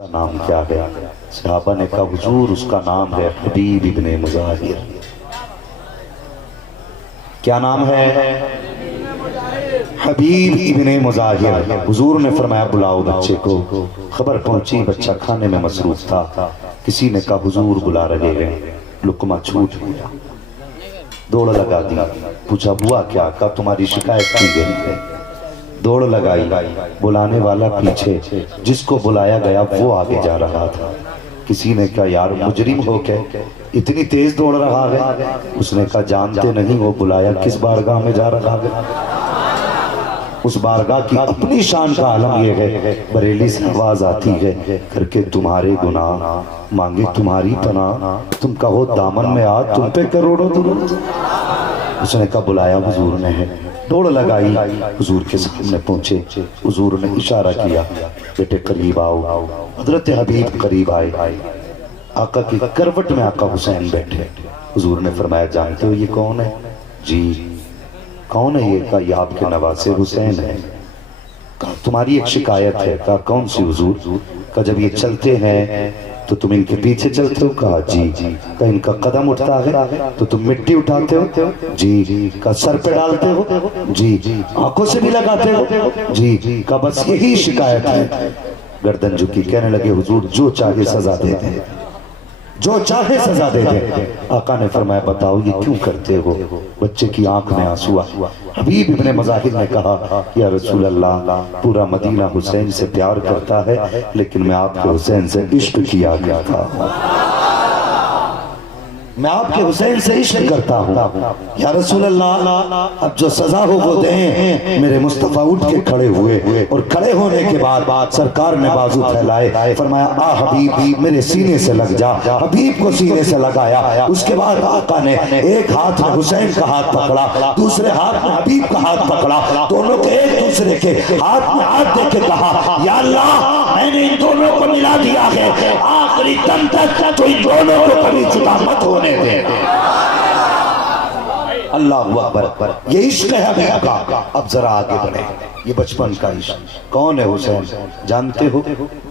کا نام کیا ہے؟ صحابہ نے کہا حضور اس کا نام ہے حبیب ابن مظاہر۔ کیا نام ہے؟ حبیب ابن مظاہر۔ حضور نے فرمایا بلاؤ بچے کو۔ خبر پہنچی بچہ کھانے میں مصروف تھا۔ کسی نے کہا حضور بلا رہے ہیں، لقمہ چھوٹ گیا، دوڑ لگا دی، پوچھا ہوا کیا؟ کہا تمہاری شکایت کی گئی ہے۔ دوڑ لگائی، بلانے والا پیچھے، جس کو بلایا گیا وہ آگے جا رہا تھا۔ کسی نے کہا یار مجرم ہو کے اتنی تیز دوڑ رہا ہے؟ اس نے کہا جانتے نہیں وہ بلایا کس بارگاہ میں جا رہا ہے؟ اس بارگاہ کی اپنی شان کا عالم یہ ہے، بریلی سے آواز آتی ہے کر کے تمہارے گناہ مانگے تمہاری پناہ، تم کہو دامن میں آ تم پہ کروڑوں درود۔ اس نے کہا بلایا حضور نے ہے۔ دوڑ لگائی، حضور کے سامنے پہنچے، حضور نے اشارہ کیا بیٹے قریب آؤ۔ حضرت حبیب قریب آئے، آقا کی کروٹ میں آقا حسین بیٹھے۔ حضور نے فرمایا جانتے ہو یہ کون ہے؟ جی کون ہے یہ؟ کہا یہ آپ کے نواسے حسین ہے۔ کہا تمہاری ایک شکایت ہے۔ کہا کون سی حضور؟ کہا جب یہ چلتے ہیں تو تم ان کے پیچھے چلتے ہو؟ کہا جی۔ کہا ان کا قدم اٹھتا ہے تو تم مٹی اٹھاتے ہو؟ جی۔ کہا سر پہ ڈالتے ہو؟ جی۔ آنکھوں سے بھی لگاتے ہو؟ جی۔ کہا بس یہی شکایت ہے۔ گردن جھکی، کہنے لگے حضور جو چاہے سزا دے دیں، جو چاہے سزا دے دیں۔ آقا نے فرمایا بتاؤ یہ کیوں کرتے ہو؟ بچے کی آنکھ میں آنسو آیا۔ حبیب ابن مظاہر نے کہا یا رسول اللہ پورا مدینہ حسین سے پیار کرتا ہے، لیکن میں آپ کے حسین سے عشق کیا گیا تھا، میں آپ کے حسین سے عشق کرتا ہوں۔ یا رسول اللہ اب جو سزا ہو وہ دیں۔ میرے مصطفیٰ اٹھ کے کھڑے ہوئے اور کھڑے ہونے کے بعد سرکار نے بازو پھیلائے، فرمایا آ حبیب میرے سینے سے لگ جا۔ حبیب کو سینے سے لگایا۔ اس کے بعد آقا نے ایک ہاتھ میں حسین کا ہاتھ پکڑا، دوسرے ہاتھ میں حبیب کا ہاتھ پکڑا، دونوں کے ایک دوسرے کے ہاتھ میں ہاتھ دے کے کہا یا اللہ میں نے ان دونوں کو ملا دیا ہے، آخری دم تک تو ان دونوں کو کبھی جدا مت ہونے دے۔ اللہ اکبر، یہ عشق ہے حبیب کا۔ اب ذرا آگے بڑھیں، یہ بچپن کا عشق۔ کون ہے حسین؟ جانتے ہو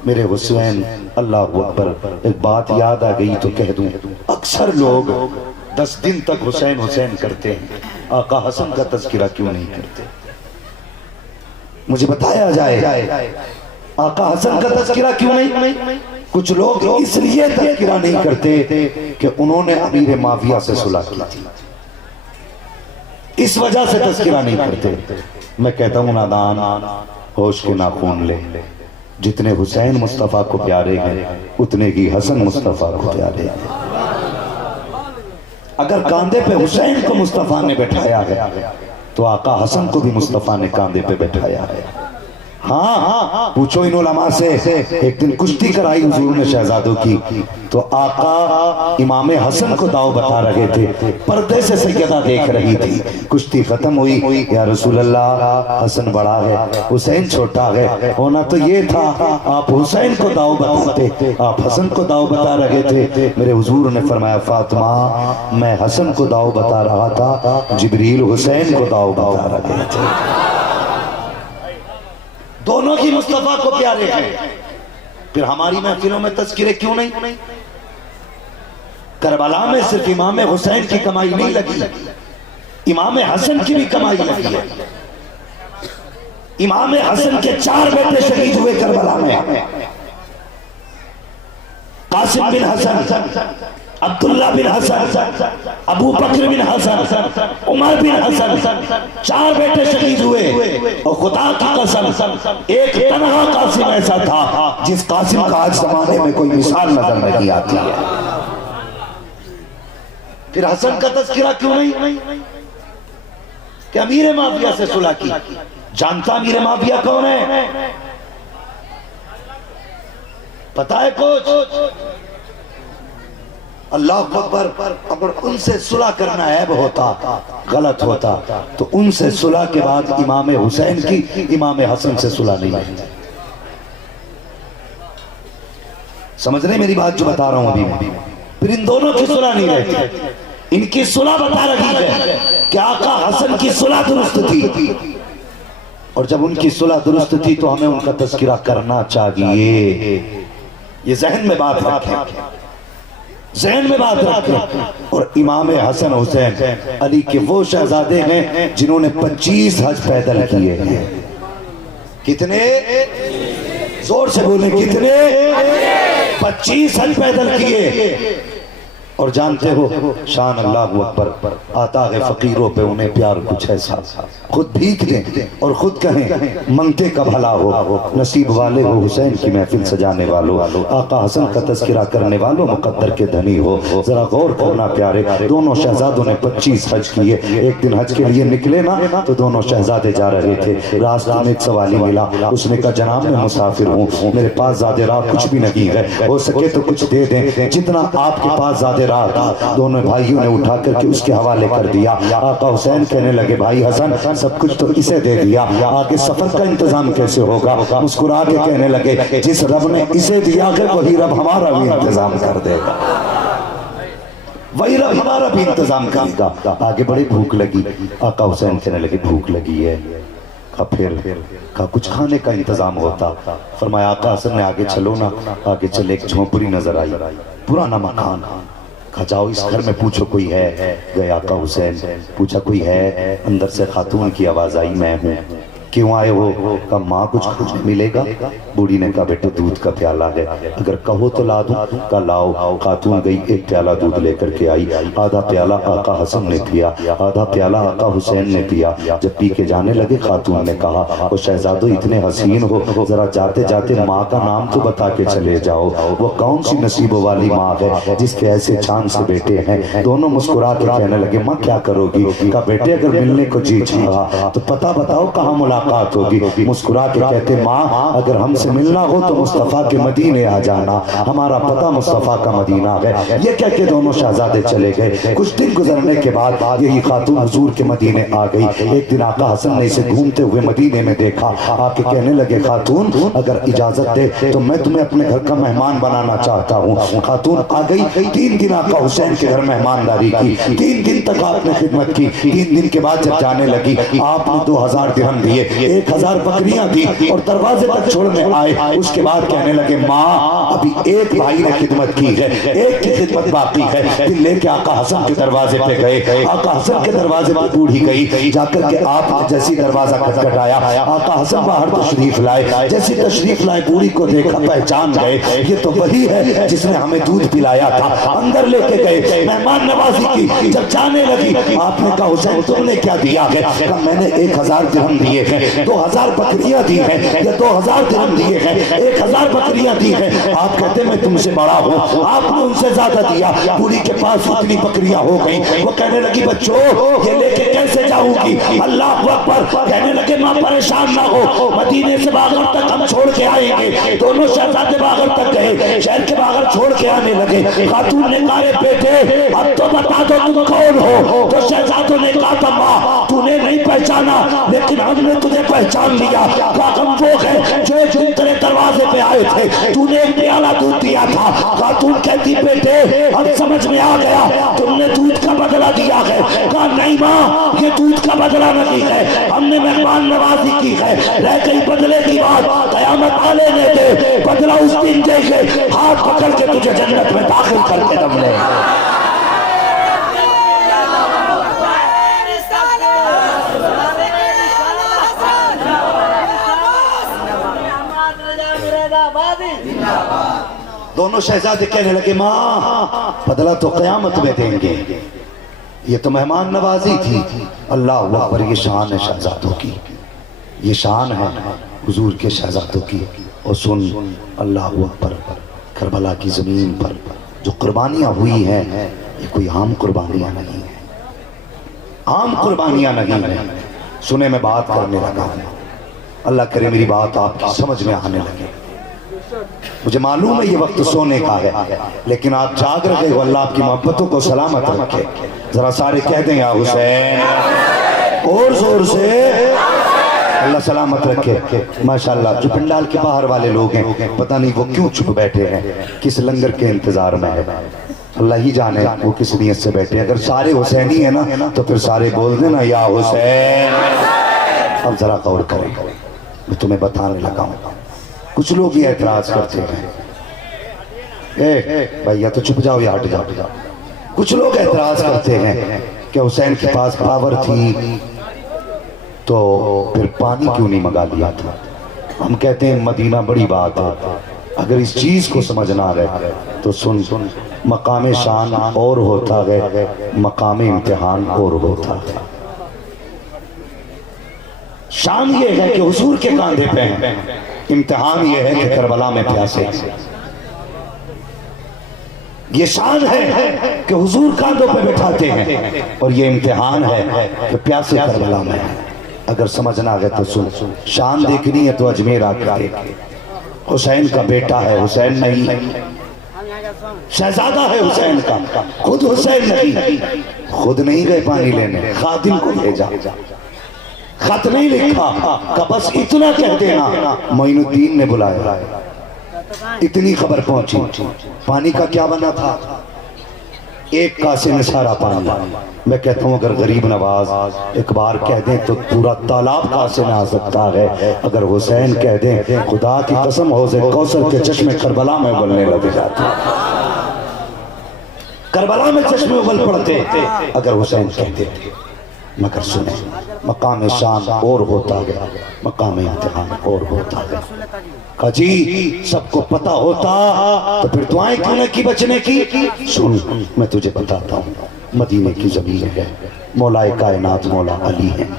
میرے حسین؟ اللہ اکبر، ایک بات یاد آ گئی تو کہہ دوں، اکثر لوگ 10 دن تک حسین حسین کرتے ہیں، آقا حسن کا تذکرہ کیوں نہیں کرتے؟ مجھے بتایا جائے آقا حسن کا تذکرہ کیوں نہیں؟ کچھ لوگ اس لیے تذکرہ نہیں کرتے کہ انہوں نے امیر معاویہ سے صلح کی تھی، اس وجہ سے تذکرہ نہیں کرتے۔ میں کہتا ہوں نادان ہوش کے ناخون لے، جتنے حسین مصطفیٰ کو پیارے ہیں اتنے ہی حسن مصطفیٰ کو پیارے ہیں۔ اگر کاندھے پہ حسین کو مصطفیٰ نے بٹھایا ہے تو آقا حسن کو بھی مصطفیٰ نے کاندھے پہ بٹھایا ہے۔ ہاں پوچھو ان علماء سے، ایک دن کشتی کرائی حضور نے شہزادوں کی، تو آقا امام حسن کو داؤ بتا رہے تھے، پردے سے سیدہ دیکھ رہی تھی۔ کشتی ختم ہوئی، یا رسول اللہ حسن بڑا ہے حسین چھوٹا ہے، ہونا تو یہ تھا آپ حسین کو داؤ بتاتے، آپ حسن کو داؤ بتا رہے تھے۔ میرے حضور نے فرمایا فاطمہ میں حسن کو داؤ بتا رہا تھا، جبریل حسین کو داؤ بتا رہے تھے۔ دونوں کی مصطفیٰ کو پیارے ہیں، پھر ہماری محفلوں میں تذکرے کیوں نہیں؟ کربلا میں صرف امام حسین کی کمائی نہیں لگی، امام حسن کی بھی کمائی لگی ہے۔ امام حسن کے 4 بیٹے شہید ہوئے کربلا میں، قاسم بن حسن، عبداللہ بن حسن، ابو بکر بن حسن، عمر بن حسن، 4 بیٹے شہید ہوئے۔ اور خدا کی قسم ایک تنہا قاسم ایسا تھا جس قاسم کا آج زمانے میں کوئی مثال نظر نہیں آتی ہے۔ پھر حسن کا تذکرہ کیوں نہیں کہ امیر معاویہ سے صلح کی؟ جانتا امیر معاویہ کون ہے؟ پتہ ہے کچھ؟ اللہ اکبر، اگر ان سے صلح کرنا عیب ہوتا، غلط ہوتا، تو ان سے صلح کے بعد امام حسین کی امام حسن سے صلح نہیں ہوتی۔ سمجھ رہے میری بات جو بتا رہا ہوں ابھی؟ پھر ان دونوں کی صلح نہیں رہتی، ان کی صلح بتا رہی ہے کہ آقا حسن کی صلح درست تھی، اور جب ان کی صلح درست تھی تو ہمیں ان کا تذکرہ کرنا چاہیے۔ یہ ذہن میں بات رکھیں، ذہن میں بات رکھیں۔ اور امام حسن حسین علی کے وہ شہزادے ہیں جنہوں نے 25 حج پیدل کیے ہیں۔ کتنے؟ زور سے بولیں، کتنے؟ 25 حج پیدل کیے۔ اور جانتے ہو شان اللہ اکبر، آتا ہے فقیروں پہ انہیں پیار کچھ ایسا، خود بھیک دیں اور خود کہیں منگتے کا بھلا ہو، نصیب والے ہو حسین کی محفل سجانے والوں، آقا حسن کا تذکرہ کرنے والوں، مقدر کے دھنی ہو۔ ذرا غور کرنا پیارے، دونوں شہزادوں نے 25 حج کیے۔ ایک دن حج کے لیے نکلے نا تو دونوں شہزادے جا رہے تھے، راستے میں ایک سوالی ملا، اس نے کہا جناب میں مسافر ہوں، میرے پاس زیادہ راہ کچھ بھی نہیں ہے، ہو سکے تو کچھ دے دیں، جتنا آپ کے پاس زیادہ راہ تھا۔ دونوں بھائیوں نے اٹھا کر کے اس کے حوالے کر دیا۔ آقا حسین کہنے لگے بھائی حسن سب کچھ تو اسے دے دیا، آگے سفر کا انتظام کیسے ہوگا؟ مسکرا کے کہنے لگے جس رب نے اسے دیا ہے وہی رب ہمارا بھی انتظام کر دے گا، وہی رب ہمارا بھی انتظام کرے گا۔ آگے بڑی بھوک لگی، آقا حسین کہنے لگے بھوک لگی ہے، کہا کچھ کھانے کا انتظام ہوتا۔ فرمایا آقا حسن نے آگے چلو نا، آگے چلے ایک جھونپڑی نظر آئی، پرانا مکان، کہا جاؤ اس گھر میں پوچھو کوئی ہے۔ گئے آقا حسین، پوچھا کوئی ہے؟ اندر سے خاتون کی آواز آئی میں ہوں، کیوں آئے ہو؟ کہا ماں کچھ ملے گا؟ بوڑھی نے کہا بیٹے دودھ کا پیالہ ہے، اگر کہو تو لا دوں؟ کہا لاؤ۔ خاتون گئی، ایک پیالہ دودھ لے کر کے آئی، آدھا پیالہ آقا حسن نے پیا، آدھا پیالہ آقا حسین نے پیا۔ جب پی کے جانے لگے خاتون نے کہا وہ شہزادو اتنے حسین ہو، ذرا جاتے جاتے ماں کا نام تو بتا کے چلے جاؤ، وہ کون سی نصیبوں والی ماں ہے جس کے ایسے چاند سے بیٹے ہیں؟ دونوں مسکرا کے کہنے لگے ماں کیا کرو گی؟ کہا بیٹے اگر ملنے کو جی چاہا تو پتہ بتاؤ کہاں ملاقات ہوگی؟ مسکرا کے کہتے ماں اگر ہم سے ملنا ہو تو مصطفیٰ کے مدینے آ جانا، ہمارا پتہ مصطفیٰ کا مدینہ ہے۔ یہ کہہ کے دونوں شہزادے چلے گئے۔ کچھ دن گزرنے کے بعد یہی خاتون حضور کے مدینے آ گئی۔ ایک دن آقا حسن نے اسے گھومتے ہوئے مدینے میں دیکھا، آ کے کہنے لگے خاتون اگر اجازت دے تو میں تمہیں اپنے گھر کا مہمان بنانا چاہتا ہوں۔ خاتون آ گئی، 3 دن آقا حسین کے گھر مہمانداری کی، 3 دن تک آپ نے خدمت کی۔ 3 دن کے بعد جب جانے لگی آپ نے 2000 درہم دیے، 1000 بکریاں دی اور دروازے تک چھوڑنے آئے۔ اس کے بعد کہنے لگے ماں ابھی ایک بھائی نے خدمت کی ہے، ایک کی خدمت باقی ہے۔ پھر لے کے آقا حسن کے دروازے پہ گئے، آقا حسن کے دروازے پہ بوڑھی گئی، جا کر کے آپ نے جیسی دروازہ کھٹکھٹایا، آقا حسن باہر تشریف لائے، جیسی تشریف لائے بوڑھی کو دیکھا پہچان گئے یہ تو وہی ہے جس نے ہمیں دودھ پلایا تھا۔ اندر لے کے گئے، مہمان نوازی کی۔ جب جانے لگی آپ نے کہا حسین تم نے کیا دیا ہے؟ کہا میں نے 1000 درہم دیے ہیں، 2000 بکریاں دی ہیں، یا 2000 درہم دیے ہیں، 1000 بکریاں دی ہیں۔ آپ کہتے میں تم سے بڑا ہوں، آپ نے ان سے زیادہ دیا۔ بوڑھی کے پاس اتنی بکریاں ہو گئی، وہ کہنے لگی بچوں یہ لے کے کیسے جاؤں گی؟ اللہ اکبر۔ کہنے لگے ماں پریشان نہ ہو، مدینے سے باغر تک ہم چھوڑ کے آئیں گے۔ دونوں شہزادے باغر تک گئے، شہر کے باغر چھوڑ کے آنے لگے۔ خاتون نے کہا بیٹے اب تو بتا دو تم کون ہو؟ تو شہزادوں نے کہا تھا ماں تو نے نہیں پہچانا لیکن ہم نے تجھے پہچان لیا، کہا ہم وہ ہیں جو ایک دن تیرے دروازے پہ آئے تھے، تو نے ایک پیالہ دودھ دیا تھا۔ خاتون کہتی بیٹے اب سمجھ میں آ گیا تم نے دودھ کا بدلہ دیا ہے۔ کہا نہیں ماں یہ دودھ کا بدلہ نہیں ہے، ہم نے مہمان نوازی کی ہے، رہ گئی بدلے کی بات قیامت آنے دے، بدلہ اس دن دے گے، ہاتھ پکڑ کے تجھے جنت میں داخل کر کے دم لے۔ دونوں شہزادے کہنے لگے ماں بدلہ تو قیامت میں دیں گے، یہ تو مہمان نوازی تھی۔ اللہ اکبر، یہ شان ہے شہزادوں کی، یہ شان ہے حضور کے شہزادوں کی۔ اور سن اللہ اکبر، کربلا کی زمین پر جو قربانیاں ہوئی ہیں یہ کوئی عام قربانیاں نہیں ہیں، عام قربانیاں نہیں ہیں۔ سنے میں بات کرنے لگا ہوں، اللہ کرے میری بات آپ کی سمجھ میں آنے لگے۔ مجھے معلوم ہے یہ وقت سونے کا ہے لیکن آپ جاگ رہے ہو، اللہ آپ کی محبتوں کو سلامت رکھے۔ ذرا سارے کہہ دیں یا حسین، اور زور سے، اللہ سلامت رکھے۔ ماشاءاللہ جو پنڈال کے باہر والے لوگ ہیں پتہ نہیں وہ کیوں چھپ بیٹھے ہیں، کس لنگر کے انتظار میں ہے، اللہ ہی جانے وہ کس نیت سے بیٹھے ہیں۔ اگر سارے حسینی ہیں نا تو پھر سارے بول دینا یا حسین۔ اب ذرا غور کریں، میں تمہیں بتانے لگا ہوں۔ کچھ لوگ یہ اعتراض کرتے ہیں بھیا تو چپ جاؤ یا ہٹ جاؤ. کچھ لوگ اعتراض کرتے ہیں کہ حسین کے پاس پاور تھی تو پھر پانی کیوں نہیں منگا لیا تھا. ہم کہتے ہیں مدینہ بڑی بات ہے. اگر اس چیز کو سمجھنا ہے تو سن مقام شان اور ہوتا ہے، مقام امتحان اور ہوتا ہے. شان یہ ہے کہ حضور کے کاندھے پہ ہیں، امتحان یہ ہے کہ کربلا میں پیاسے. یہ شان ہے کہ حضور کاندھوں پہ بٹھاتے ہیں، اور یہ امتحان ہے کہ پیاسے کربلا میں ہیں. اگر سمجھنا ہے تو سن، شان دیکھنی ہے تو اجمیر آ کے دیکھ. حسین کا بیٹا ہے، حسین نہیں. شہزادہ ہے حسین کا، خود حسین نہیں. خود نہیں گئے پانی لینے، خادم کو بھیجا. خط نہیں لکھا کہ بس اتنا کہہ دینا معین الدین نے بلایا. اتنی خبر پہنچی. پانی کا کیا بنا تھا؟ ایک کاسے میں سارا پانی. میں کہتا ہوں اگر غریب نواز ایک بار کہہ دیں تو پورا تالاب کاسے میں آ سکتا ہے. اگر حسین کہہ دیں خدا کی قسم حوض کوثر کے چشمے کربلا میں ابلنے لگ جاتے. کربلا میں چشمے ابل پڑتے اگر حسین کہتے. مگر سنیں، مقام شان اور ہوتا ہے، مقام امتحان اور ہوتا ہے. کہا جی سب کو پتا ہوتا تو پھر دعائیں کیوں نہ کی بچنے کی. سن میں تجھے بتاتا ہوں، مدینے کی زمین ہے، مولا کائنات مولا علی ہیں.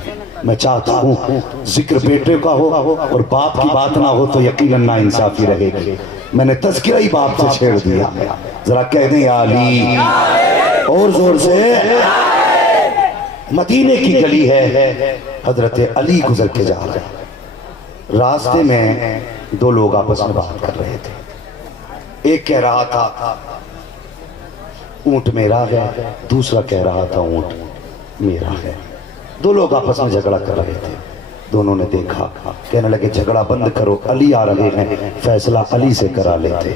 میں چاہتا ہوں ذکر بیٹے کا ہو اور باپ کی بات نہ ہو تو یقیناً نا انصافی رہے گی. میں نے تذکرہ ہی باپ سے چھیڑ دیا. ذرا کہہ دیں یا علی اور زور سے. مدینے کی گلی ہے، حضرت علی گزر کے جا رہے ہیں. راستے میں دو لوگ آپس میں بات کر رہے تھے. ایک کہہ رہا تھا اونٹ میرا ہے، دوسرا کہہ رہا تھا اونٹ میرا ہے. دو لوگ آپس میں جھگڑا کر رہے تھے. دونوں نے دیکھا، کہنے لگے جھگڑا بند کرو، علی آ رہے ہیں، فیصلہ علی سے کرا لیتے.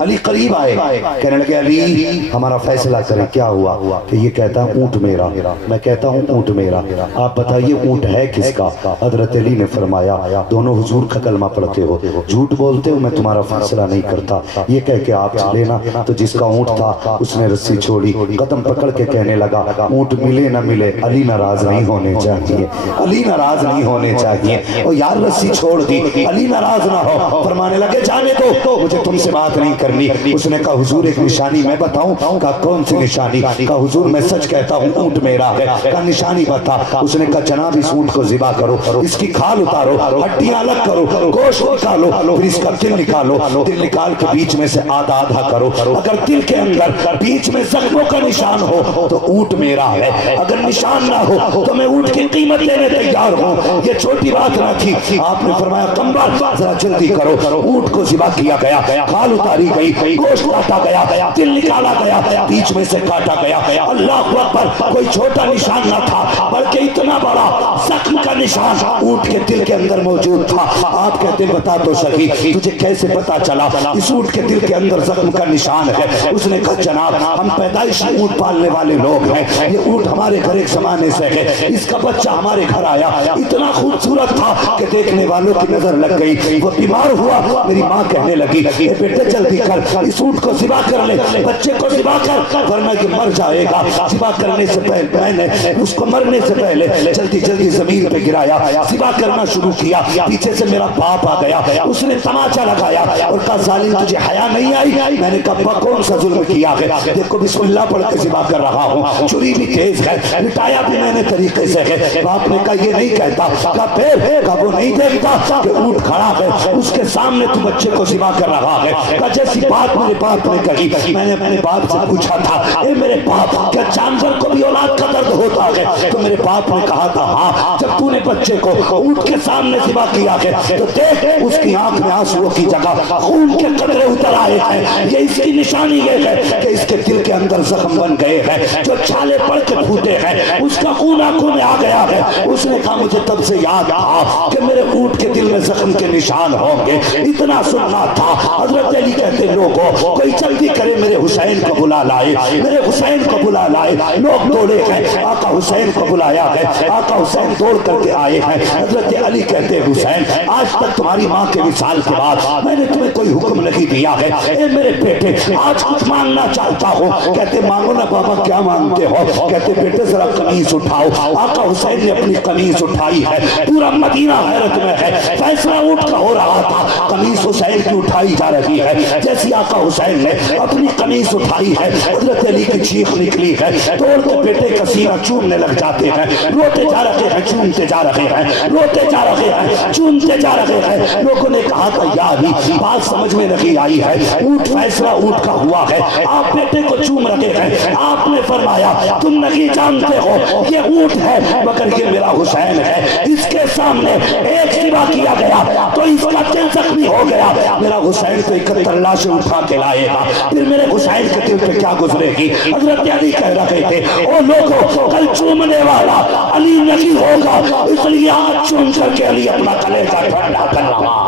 علی قریب آئے، کہنے لگے علی ہمارا فیصلہ کریں. کیا ہوا؟ کہ یہ کہتا ہے اونٹ میرا، میں کہتا ہوں اونٹ میرا. آپ بتائیے اونٹ ہے کس کا؟ حضرت علی نے فرمایا دونوں حضور کا کلمہ پڑھتے ہو، جھوٹ بولتے ہو، میں تمہارا فیصلہ نہیں کرتا. یہ کہہ کے آپ چلے نا. تو جس کا اونٹ تھا اس نے رسی چھوڑی، قدم پکڑ کے کہنے لگا اونٹ ملے نہ ملے علی ناراض نہیں ہونے چاہیے، علی ناراض نہیں ہونے چاہیے. اور یار رسی چھوڑ دی، علی ناراض نہ ہو. فرمانے لگے جانے دو، مجھے تم سے بات نہیں کرنی. اس نے کہا حضور ایک نشانی میں بتاؤں. کہا کون سی نشانی؟ کہا حضور میں سچ کہتا ہوں اونٹ میرا ہے. کہا نشانی بتا. اس نے کہا جناب اس اونٹ کو ذبح کرو، اس کی کھال اتارو، ہڈیاں الگ کرو، گوشت نکالو، پھر اس کا دل نکالو. دل نکال کے بیچ میں سے آدھا آدھا کرو. اگر دل کے اندر بیچ میں زخموں کا نشان ہو تو اونٹ میرا ہے، اگر نشان نہ ہو تو میں اونٹ کی قیمت دینے تیار ہوں. یہ چھوٹی بات نہ تھی. آپ نے فرمایا کمبر ذرا جلدی کرو. اونٹ کو ذبح کیا گیا، کھال اتاری گئی، گوشت کاٹا گیا، دل نکالا گیا، بیچ میں سے کاٹا گیا. اللہ اکبر. کوئی چھوٹا نشان نہ تھا بلکہ اتنا بڑا زخم کا نشان اونٹ کے دل کے اندر موجود تھا. آپ کہتے ہیں بتا تو صحیح تجھے کیسے پتا چلا اس اونٹ کے دل کے اندر زخم کا نشان ہے؟ اس نے کہا جناب ہم پیدائشی اونٹ پالنے والے لوگ ہیں، یہ اونٹ ہمارے گھر ایک زمانے سے ہے. اس کا بچہ ہمارے گھر آیا، اتنا خوبصورت تھا کہ دیکھنے والوں کی نظر لگ گئی. وہ بیمار ہوا، میری ماں کہنے لگی اے بیٹے جلدی کر اس اونٹ کو ذبح کر لے، بچے کو ذبح کر ورنہ یہ مر جائے گا. ذبح کرنے سے پہلے میں نے اس کو مرنے سے پہلے جلدی جلدی زمین پہ گرایا، ذبح کرنا شروع کیا. پیچھے سے میرا باپ آ گیا، اس نے تماچا لگایا اور کہا ظالم تجھے حیا نہیں آئی؟ میں نے کہا کون سا ظلم کیا ہے؟ دیکھو بسم اللہ پڑھ کے ذبح کر رہا ہوں، چھری بھی تیز ہے، لٹایا بھی میں نے طریقے سے ہے. باپ نے کہا یہ نہیں کہتا. کہا پھر؟ کہا وہ نہیں دیکھتا کہ اونٹ کھڑا ہے اس کے سامنے تو بچے کو ذبح کر رہا ہے. کہا جیسی بات میرے باپ نے کہی. میں نے اپنے باپ سے پوچھا تھا اے میرے باپ کیا جانور کو بھی اولاد کا درد ہوتا ہے؟ تو میرے باپ نے کہا تھا ہاں. جب تو نے بچے کو اونٹ کے سامنے ذبح کیا ہے تو دیکھ اس کی آنکھ میں آنسوؤں کی جگہ خون کے قطرے اتر آئے ہیں. یہ اس کی نشانی یہ ہے کہ اس کے دل کے اندر زخم بن گئے ہیں، جو چھالے پڑ کے پھوٹے ہیں اس کا خون آنکھوں میں آ گیا ہے. اس نے کہا مجھے تب سے یاد تھا کہ میرے اونٹ کے دل میں زخم کے نشان ہوں گے. اتنا سننا تھا. حضرت علی کہتے لوگوں کوئی جلدی کرے میرے حسین کو بلا لائے، میرے حسین کو بلا لائے۔ لوگ دوڑے گئے، آقا حسین کو بلایا گئے، آقا حسین دوڑ کر کے آئے ہیں۔ حضرت علی کہتے حسین آج تک تمہاری ماں کے وصال کے بعد میں نے تمہیں کوئی حکم نہیں دیا ہے، اے میرے بیٹے آج کچھ مانگنا چاہتا ہوں۔ کہتے مانگو نا بابا، کیا مانگتے ہو؟ کہتے بیٹے ذرا قمیص اٹھاؤ۔ آقا حسین نے اپنی قمیص اٹھائی ہے، پورا مدینہ حیرت میں ہے۔ فیصلہ اٹھ کا ہو رہا تھا، قمیص حسین کی اٹھائی جا رہی ہے۔ جیسی آقا حسین نے اپنی قمیص اٹھائی ہے، حضرت علی کی چیخ نکلی ہے، دوڑ کے بیٹے کا سینہ چومنے لگ جاتے ہیں، روتے جا رہے ہیں، چومتے جا رہے ہیں، روتے جا رہے ہیں، چومتے جا رہے ہیں۔ لوگوں نے کہا تھا یا علی بات سمجھ میں نہیں آئی ہے، اونٹ فیصلہ اونٹ کا ہوا ہے، آپ بیٹے کو چوم رہے ہیں۔ آپ نے فرمایا تم نہیں جانتے ہو یہ اونٹ ہے مگر یہ میرا حسین ہے، اس کے سامنے ایک سوا کیا گیا تو اس کا دل زخمی ہو گیا، میرا حسین کو 71 لاشیں اٹھا کے لائے گا، پھر میرے حسین کے دل پہ کیا گزرے گی۔ حضرت علی کہہ رہے تھے او لوگوں کل چومنے والا علی نہیں ہوگا، اس لیے آج چوم کر کے علی اپنا کلیجہ ٹھنڈا کر رہا۔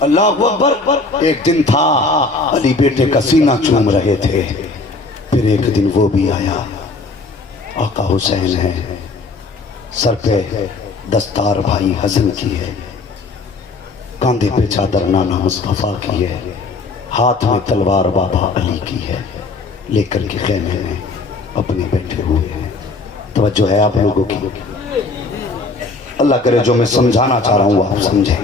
اللہ اکبر۔ ایک دن تھا علی بیٹے کا سینہ چوم رہے تھے، پھر ایک دن وہ بھی آیا، آقا حسین ہے، سر پہ دستار بھائی حسن کی ہے، کاندھے پہ چادر نانا مصطفیٰ کی ہے، ہاتھ میں تلوار بابا علی کی ہے، لے کر کے خیمے میں اپنے بیٹھے ہوئے ہیں۔ توجہ ہے آپ لوگوں کی؟ اللہ کرے جو میں سمجھانا چاہ رہا ہوں آپ سمجھیں،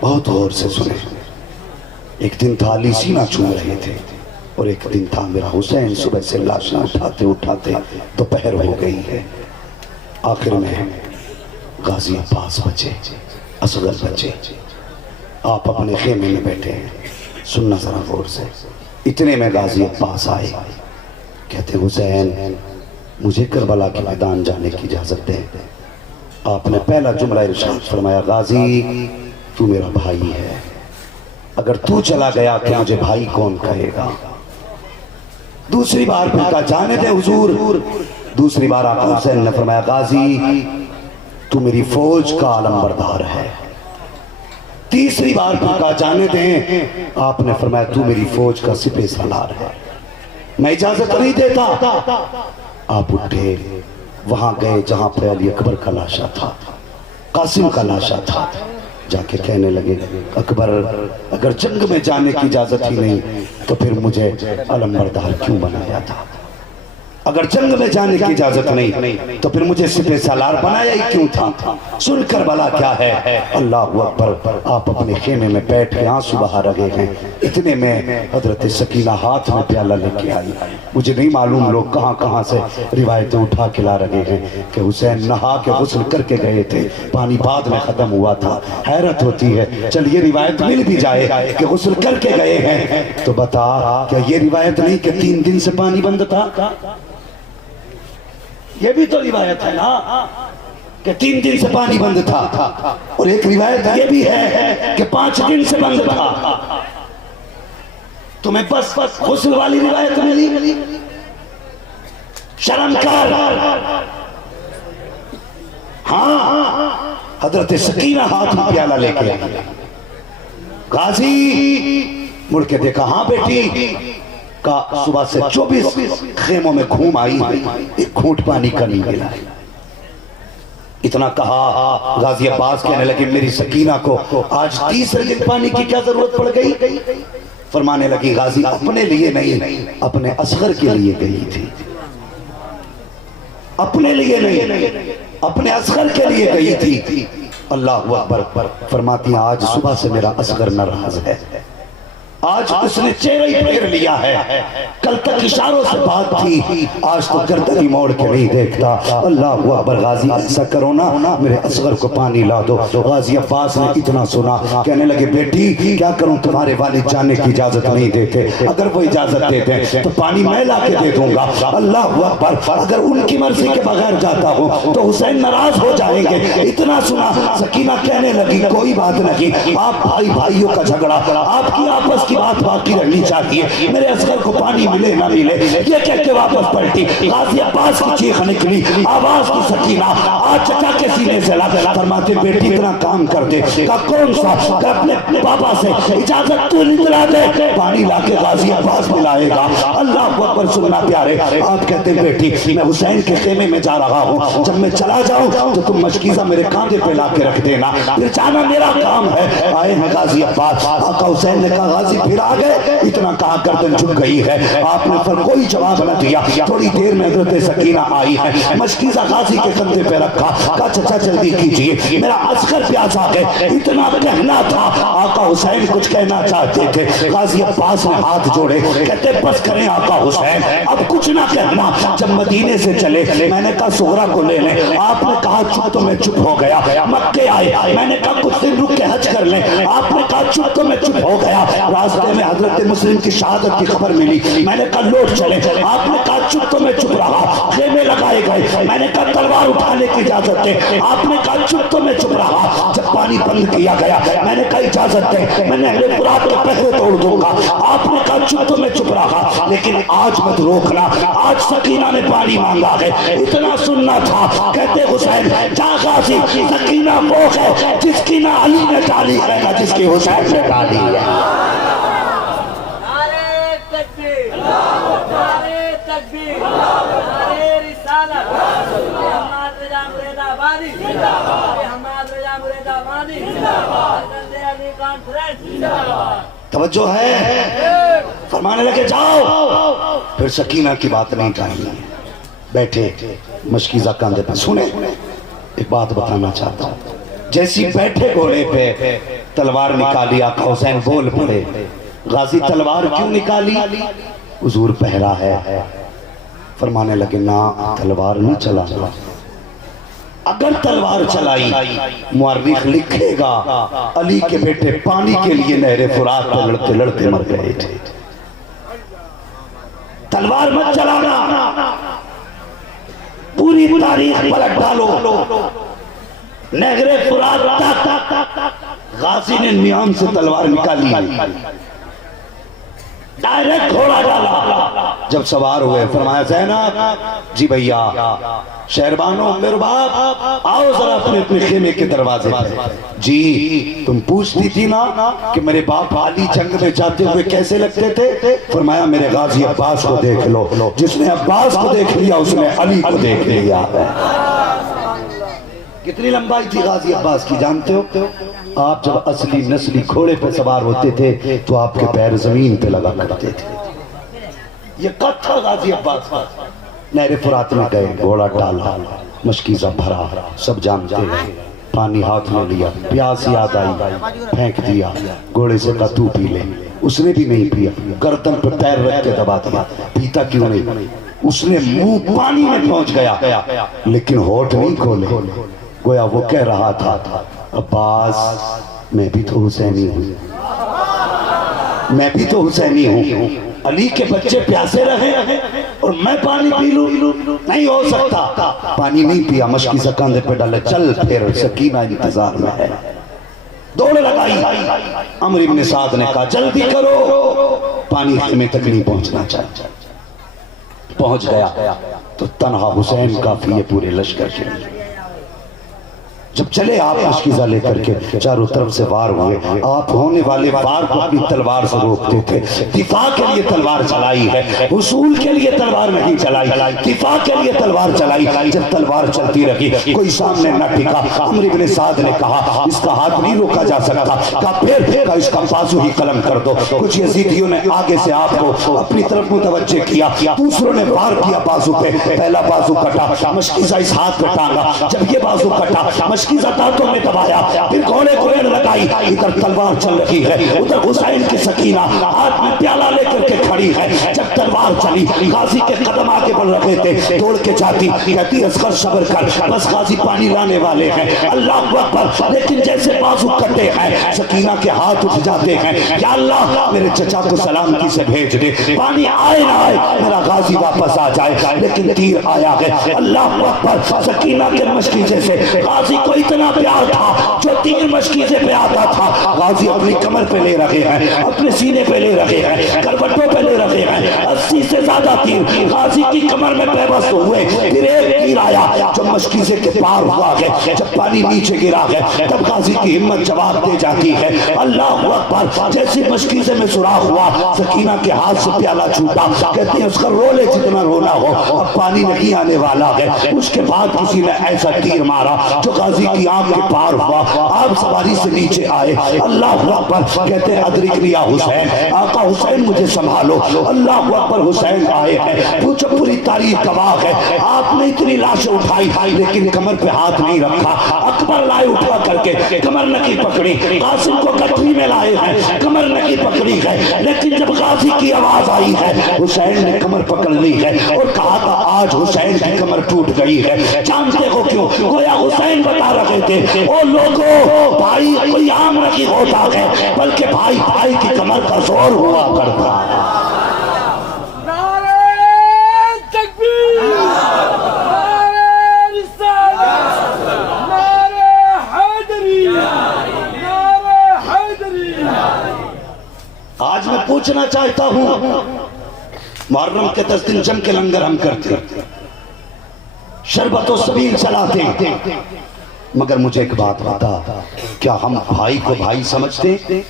بہت غور سے سنیں۔ ایک دن تھا علی سینہ چوم رہے تھے، اور ایک دن تھا میرا حسین صبح سے لاشیں اٹھاتے اٹھاتے دوپہر ہو گئی ہے۔ آخر میں غازی عباس بچے، اصغر بچے، آپ اپنے خیمے میں بیٹھے ہیں، سننا ذرا غور سے۔ اتنے میں غازی عباس آئے، کہتے حسین مجھے کربلا کے میدان جانے کی اجازت دیں۔ آپ نے پہلا جملہ ارشاد فرمایا غازی تو میرا بھائی ہے، اگر تو چلا گیا کہ مجھے بھائی کون کہے گا۔ دوسری بار پھر کہا جانے دے حضور۔ دوسری بار آقا حسین نے فرمایا غازی تو میری فوج کا علم بردار ہے۔ تیسری بار پھر کہا جانے دیں، آپ نے فرمایا تو میری فوج کا سپہ سالار ہے، میں اجازت نہیں دیتا۔ آپ اٹھے، وہاں گئے جہاں پہ علی اکبر کا لاشا تھا، قاسم کا لاشا تھا، جا کے کہنے لگے اکبر اگر جنگ میں جانے کی اجازت ہی نہیں تو پھر مجھے علم بردار کیوں بنایا تھا؟ اگر جنگ میں جانے کی اجازت نہیں تو پھر مجھے سپہ سالار بنایا ہی کیوں تھا؟ سن کر بلا کیا ہے؟ اللہ اکبر۔ آپ اپنے خیمے میں بیٹھ کے آنسو بہا رہے ہیں۔ اتنے میں حضرت سکینہ ہاتھ میں پیالہ لے کے آئی۔ مجھے نہیں معلوم لوگ کہاں کہاں سے روایتیں اٹھا کے لا رہے ہیں کہ حسین نہا کے غسل کر کے گئے تھے، پانی بعد میں ختم ہوا تھا۔ حیرت ہوتی ہے چل یہ روایت مل بھی جائے کہ غسل کر کے گئے ہیں تو بتا کیا یہ روایت نہیں کہ 3 دن سے پانی بند تھا؟ یہ بھی تو روایت ہے نا کہ 3 دن سے پانی بند تھا، اور ایک روایت یہ بھی ہے کہ 5 دن سے بند تھا۔ تمہیں بس غسل والی روایت ملی؟ شرم کر۔ ہاں حضرت سکینہ ہاتھ میں پیالہ لے کے آئی، غازی مڑ کے دیکھا، ہاں بیٹی، کا صبح سے 24 خیموں میں گھوم آئی، ایک گھونٹ پانی کا نہیں ملا۔ اتنا کہا غازی عباس کہنے لگے میری سکینہ کو آج 30 دن پانی کی کیا ضرورت پڑ گئی؟ فرمانے لگی غازی اپنے لیے نہیں اپنے اصغر کے لیے گئی تھی، اپنے لیے نہیں اپنے اصغر کے لیے گئی تھی۔ اللہ اکبر۔ فرماتی ہیں آج صبح سے میرا اصغر ناراض ہے، آج اس نے چہرہ ہی پھیر لیا ہے، کل تک اشاروں سے بات تھی، آج تو گردن ہی موڑ کے نہیں دیکھتا۔ اللہ اکبر، غازی ایسا کرو نا میرے اصغر کو پانی لا دو۔ غازی عباس نے اتنا سنا، کہنے لگے بیٹی کیا کروں، تمہارے والد جانے کی اجازت نہیں دیتے، اگر وہ اجازت دیتے تو پانی میں لا کے دے دوں گا۔ اللہ اکبر، اگر ان کی مرضی کے بغیر جاتا ہوں تو حسین ناراض ہو جائیں گے۔ اتنا سنا، سکینہ کہنے لگی کوئی بات نہیں، آپ بھائی بھائیوں کا جھگڑا، آپ کی آپس کی بات باقی رہنی چاہیے، میرے اصغر کو پانی ملے نہ ملے۔ یہ کہہ کے واپس پلٹی، غازی عباس کی چیخ نکلی، آواز کی سکینہ آج چچا کے سینے سے لگ، فرماتے بیٹی اتنا کام کر دے۔ کہا کون سا؟ کہ اپنے بابا سے اجازت تو نہیں دلا دے، پانی لا کے غازی عباس ملائے گا۔ اللہ اکبر، سننا پیارے، آپ کہتے بیٹی میں حسین کے خیمے میں جا رہا ہوں، جب میں چلا جاؤں تو تم مشکیزہ میرے کاندھے پہ لا کے رکھ دینا، پھر جانا میرا کام ہے۔ آئے ہیں غازی عباس، آقا حسین نے کہا غازی پھر آ گئے؟ اتنا کہا گردن جھک گئی ہے۔ آپ نے پر کوئی جواب نہ دیا۔ تھوڑی دیر میں حضرت سکینہ آئی ہے، مشکیزہ غازی کے کندھے پہ رکھا، کہا چچا جلدی کیجئے میرا اصغر پیاسا ہے۔ اتنا کہنا تھا، آقا حسین کچھ کہنا چاہتے تھے، غازی عباس نے ہاتھ جوڑے، کہتے بس کریں آقا حسین، اب کچھ نہ کہنا۔ جب مدینے سے چلے میں نے کہا سغرا کو لے لیں، آپ نے کہا چپ تو میں چپ ہو گیا۔ مکے آئے، میں نے کہا کچھ دن رک کے حج کر لیں، آپ نے کہا چپ تو میں چپ ہو گیا۔ راستے میں حضرت مسلم کی شہادت کی خبر ملی، میں نے کہا لوٹ چلے، آپ نے کہا چپ تو میں چپ رہا۔ خیمے لگائے گئے، میں نے کہا تلوار اٹھانے کی اجازت دے، آپ نے کہا چپ تو میں چپ رہا۔ جب پانی بند کیا گیا میں نے کہا اجازت دے، میں نے اہل فرات کے پہرے توڑ دوں گا، آپ نے کہا چپ تو میں چپ رہا، لیکن آج مت روکنا، آج سکینہ نے پانی مانگا ہے۔ اتنا سننا تھا، کہتے حسین جا غازی، سکینہ وہ ہے جس کی نہ علی نے ڈالی ہے نہ جس کی حسین نے ڈالی ہے۔ نعرہ تکبیر، نعرہ تکبیر، نعرہ رسالت، محمد رضا مرید آبادی، محمد رضا مرید آبادی، حضرت علی کانفرنس۔ توجہ ہے، فرمانے لگے جاؤ، پھر سکینہ کی بات نہیں ٹائم، بیٹھے مشکیزہ کاندھے پہ۔ سنیں ایک بات بتانا چاہتا ہوں، جیسی بیٹھے گھوڑے پہ تلوار نکالی، آقا حسین بول پڑے غازی تلوار کیوں نکالی؟ حضور پہرا ہے۔ فرمانے لگے نا تلوار نہیں چلانا، اگر تلوار چلائی مورخ لکھے گا علی کے بیٹے پانی کے لیے نہر فرات پہ لڑتے لڑتے مر گئے تھے۔ تلوار مت چلانا، پوری تاریخ پلٹ ڈالو، نہر فرات تک غازی نے نیام سے تلوار نکالی، ڈائریکٹ گھوڑا ڈالا۔ جب سوار ہوئے فرمایا زینب جی بھیا، شہربانوں میرے باپ آؤ ذرا اپنے اپنے خیمے کے دروازے پہ۔ جی تم پوچھتی تھی نا کہ میرے باپ علی جنگ میں جاتے ہوئے کیسے لگتے تھے؟ فرمایا میرے غازی عباس کو دیکھ لو، جس نے عباس کو دیکھ لیا اس نے علی کو دیکھ لیا ہے۔ کتنی لمبائی تھی غازی عباس کی جانتے ہو؟ آپ جب اصلی نسلی گھوڑے پہ سوار ہوتے تھے تو آپ کے پیر زمین پہ لگا کرتے تھے۔ یہ قد تھا غازی عباس کا۔ نہر فرات میں گئے، گھوڑا ڈالا، مشکیزہ بھرا، سب جانتے ہیں، پانی ہاتھ میں لیا، پیاس یاد آئی، پھینک دیا، گھوڑے سے کہا تو پی لے، اس نے بھی نہیں پیا، گردن پہ پیر رکھ کے دبا دیا، پیتا کیوں نہیں؟ اس نے منہ پانی میں پہنچ گیا لیکن ہونٹ نہیں کھولے، گویا وہ کہہ رہا تھا عباس میں بھی تو حسینی ہوں، میں بھی تو حسینی ہوں، علی کے بچے پیاسے رہے اور میں پانی پی لوں؟ نہیں ہو سکتا۔ پانی نہیں پیا، مشکیزہ کاندھے پہ ڈالے، چل پھر سکینہ انتظار میں ہے۔ دوڑ لگائی، عمرو بن سعد نے کہا جلدی کرو، پانی خیمے تک نہیں پہنچنا چاہیے۔ پہنچ گیا تو تنہا حسین کافی ہے پورے لشکر کے لیے۔ جب چلے آپ مشکیزہ لے کر کے چاروں طرف سے وار ہوئے، آپ ہونے والے وار کو اپنی تلوار سے روکتے تھے۔ دفاع کے لیے تلوار چلائی ہے، حصول کے لیے تلوار نہیں چلائی، دفاع کے لیے تلوار چلائی۔ جب تلوار چلتی رہی کوئی سامنے نہ ٹکا، عمرو بن سعد نے کہا اس کا ہاتھ نہیں روکا جا سکتا، کہا پھر اس کا بازو ہی قلم کر دو۔ کچھ یزیدیوں نے آگے سے آپ کو اپنی طرف متوجہ کیا، دوسروں نے وار کیا بازو پہ، پہلا بازو کٹا، مشکیزہ اس ہاتھ پہ ٹانگا، جب یہ بازو کٹا مشکیزہ دانتوں میں دبایا، پھر گھوڑے کو ایڑ لگائی، ادھر تلوار چل رہی ہے، ادھر حسین کی سکینہ ہاتھ میں پیالہ لے کر کے کھڑی ہے۔ جب تلوار چلی، غازی کے قدم آگے بڑھ رہے تھے، دوڑ کے جاتی، کہتی اصغر صبر کر، بس غازی پانی لانے والے ہیں، اللہ اکبر۔ لیکن جیسے بازو کٹے ہیں، سکینہ کے ہاتھ اٹھ جاتے ہیں، یا اللہ میرے چچا کو سلامتی سے بھیج دے، پانی آئے نہ آئے میرا غازی واپس آ جائے۔ لیکن تیر آیا ہے، اللہ اکبر۔ سکینہ کے مشکیزے سے غازی کو اتنا پیار تھا، جو تیر مشکیزے پہ آتا تھا غازی اپنی کمر پہ لے رہے ہیں، اپنے سینے پہ لے رہے ہیں، کروٹوں پہ لے رہے ہیں۔ 80 سے زیادہ تیر غازی کی کمر میں پیوست ہوئے۔ پھر ایک تیر آیا جو مشکیزے کے پار ہوا ہے، جب پانی نیچے گرا ہے تب غازی کی ہمت جواب دے جاتی ہے، اللہ اکبر۔ جیسے مشکیزے میں سوراخ ہوا، سکینہ کے ہاتھ سے پیالہ چھوٹا، کہتے ہیں اس کا رو لے جتنا رونا ہو، اب پانی نہیں آنے والا ہے۔ اس کے بعد کسی نے ایسا تیر مارا جو غازی کی آنکھ کے پار ہوا، آپ سواری سے نیچے آئے، اللہ اکبر۔ کہتے ہیں ادرکنی یا حسین، آقا حسین مجھے سنبھالو، اللہ اکبر۔ حسین آئے ہیں، پوچھو پوری تاریخ گواہ ہے، آپ نے اتنی لاشیں اٹھائی لیکن کمر پہ ہاتھ نہیں رکھا۔ اکبر لائے اٹھا کر کے، کمر نکی پکڑی، قاسم کو گٹھری میں لائے ہیں، کمر نکی پکڑی ہے، لیکن جب غازی کی آواز آئی ہے حسین نے کمر پکڑ لی ہے اور کہا تھا آج حسین کی کمر ٹوٹ گئی ہے۔ جانتے ہو کیوں؟ گویا حسین بتا رہے تھے، او لوگو بھائی کوئی عام نہیں ہوتا ہے، بلکہ بھائی بھائی کی کمر کا زور ہوا کرتا ہے۔ آج میں پوچھنا چاہتا ہوں، محرم کے 10 دن جم کے لنگر ہم کرتے، شربت و سبیل چلاتے، مگر مجھے ایک بات بتا، کیا ہم بھائی کو بھائی سمجھتے؟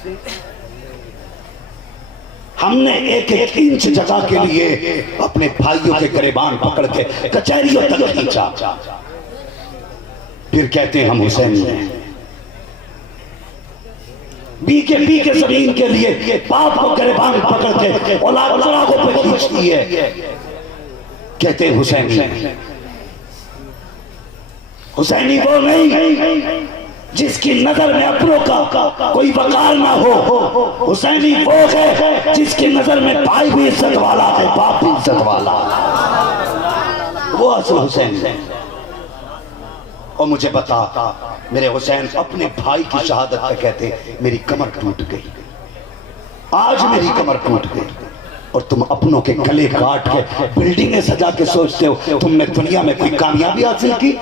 ہم نے ایک ایک انچ جگہ کے لیے اپنے بھائیوں کے گریبان پکڑ کے کچہریوں تک کھینچا، پھر کہتے ہیں ہم حسین ہیں۔ بی کے زمین کے لیے باپ کو گریبان پکڑ کے اولاد چراغوں پہ کھینچتی ہے، کہتے ہیں حسین ہیں۔ حسینی وہ نہیں جس کی نظر میں اپنوں کا کوئی وقار نہ ہو، حسینی وہ ہے جس کی نظر میں بھائی بھی عزت والا ہے، باپ بھی عزت والا ہے، وہ اصل حسین ہے۔ اور مجھے بتا، میرے حسین اپنے بھائی کی شہادت پہ کہتے میری کمر ٹوٹ گئی، آج میری کمر ٹوٹ گئی، اور تم اپنوں کے گلے کاٹ کے بلڈنگیں سجا کے سوچتے ہو تم نے دنیا میں کوئی کامیابی حاصل کی۔